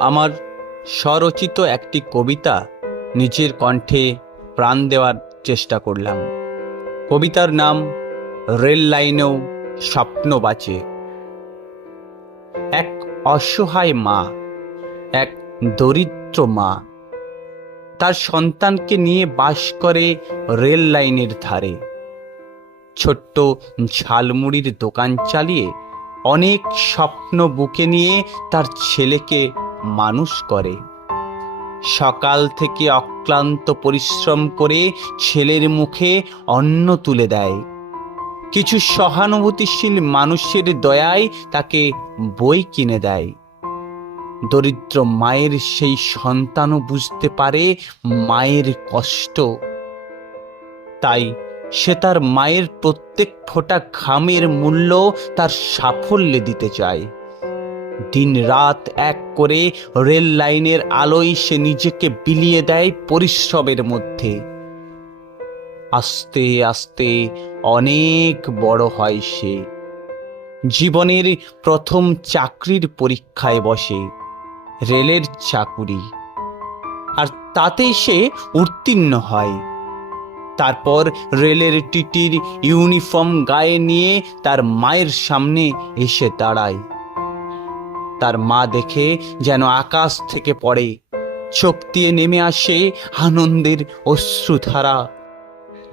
আমার স্বরচিত একটি কবিতা নিজের কণ্ঠে প্রাণ দেওয়ার চেষ্টা করলাম। কবিতার নাম রেল লাইনেও স্বপ্ন বাঁচে। এক অসহায় মা, এক দরিদ্র মা তার সন্তানকে নিয়ে বাস করে রেল লাইনের ধারে। ছোট্ট ঝালমুড়ির দোকান চালিয়ে অনেক স্বপ্ন বুকে নিয়ে তার ছেলেকে মানুষ করে। সকাল থেকে অক্লান্ত পরিশ্রম করে ছেলের মুখে অন্ন তুলে দেয়। কিছু সহানুভূতিশীল মানুষের দয়ায় তাকে বই কিনে দেয়। দরিদ্র মায়ের সেই সন্তানও বুঝতে পারে মায়ের কষ্ট। তাই সে তার মায়ের প্রত্যেক ফোঁটা ঘামের মূল্য তার সাফল্যে দিতে চায়। দিন রাত এক করে রেল লাইনের আলোয় সে নিজেকে বিলিয়ে দেয় পরিশ্রমের মধ্যে। আস্তে আস্তে অনেক বড় হয় সে। জীবনের প্রথম চাকরির পরীক্ষায় বসে, রেলের চাকুরি, আর তাতেই সে উত্তীর্ণ হয়। তারপর রেলের টিটির ইউনিফর্ম গায়ে নিয়ে তার মায়ের সামনে এসে দাঁড়ায়। তার মা দেখে যেন আকাশ থেকে পড়ে, চোখ দিয়ে নেমে আসে আনন্দের অশ্রুধারা।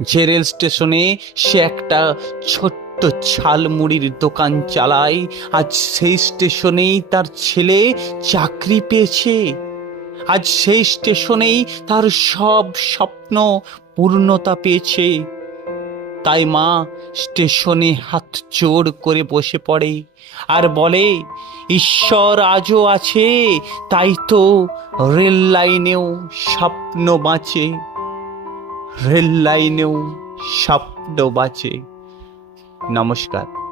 যে রেল স্টেশনে সে একটা ছোট্ট ঝালমুড়ির দোকান চালায়, আজ সেই স্টেশনেই তার ছেলে চাকরি পেয়েছে। আজ সেই স্টেশনেই তার সব স্বপ্ন পূর্ণতা পেয়েছে। তাই মা স্টেশনে হাত জোড় করে বসে পড়ে আর বলে, ঈশ্বর আজও আছে, তাই তো রেল লাইনেও স্বপ্ন বাঁচে। রেল লাইনেও স্বপ্ন বাঁচে। নমস্কার।